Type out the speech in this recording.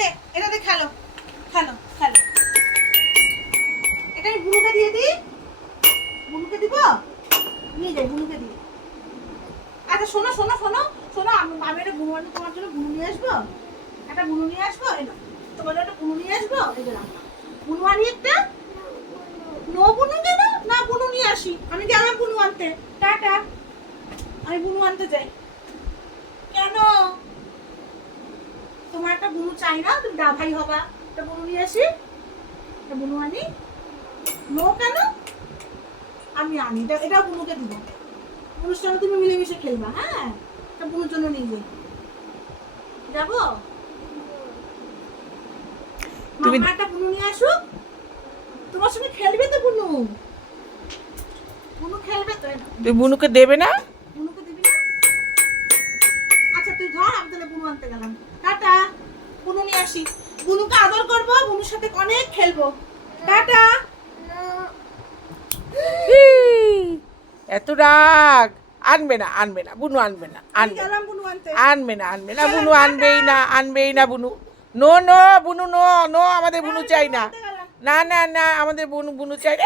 যে এটাতে খেলো। খেলো খেলো। এটা আমি বুনুকে দিয়ে দিই বুনুকে দিব? নিয়ে যাই, বুনুকে দিই আচ্ছা শোনো শোনো শোনো শোনো, আমি আমি একটা বুনু আনি তোমার জন্য বুনু নিয়ে আসব। একটা বুনু নিয়ে আসব, এই তোমার জন্য একটা বুনু নিয়ে আসব বুনু আনি একটা। নো বুনু না, বুনু নিয়ে আসি। আমি গেলাম বুনু আনতে। টাটা। আমি বুনু আনতে যাই। কেন? চাই না তুমি দা ভাই হবা। একটা বুনু নিয়ে আসি একটা বুনু আনি। নো কেন? আমি আনি। এটা এটা বুনুকে দিব। বুনুর সঙ্গে তুমি মিলেমিশে খেলবা হ্যাঁ? এটা বুনুর জন্য নিয়ে যাই। যাব? তুমি- একটা বুনু নিয়ে আসুক। তোমার সঙ্গে খেলবে তো বুনু। বুনু খেলবে তো? তুই বুনুকে দেবে না? বুনুকে দিবি না? আচ্ছা তুই ধর আমি তাহলে বুনু আনতে গেলাম। আসি। বুনুকে আদর করব বুনুর সাথে অনেক খেলব। টাটা। এত রাগ। আনবে না আনবে না বুনু আনবে না আনবে আনবে না আনবে না বুনু আনবেই না আনবেই না বুনু। নো নো বুনু নো নো আমাদের বুনু চাই না। না না না আমাদের বুনু বুনু চাই না।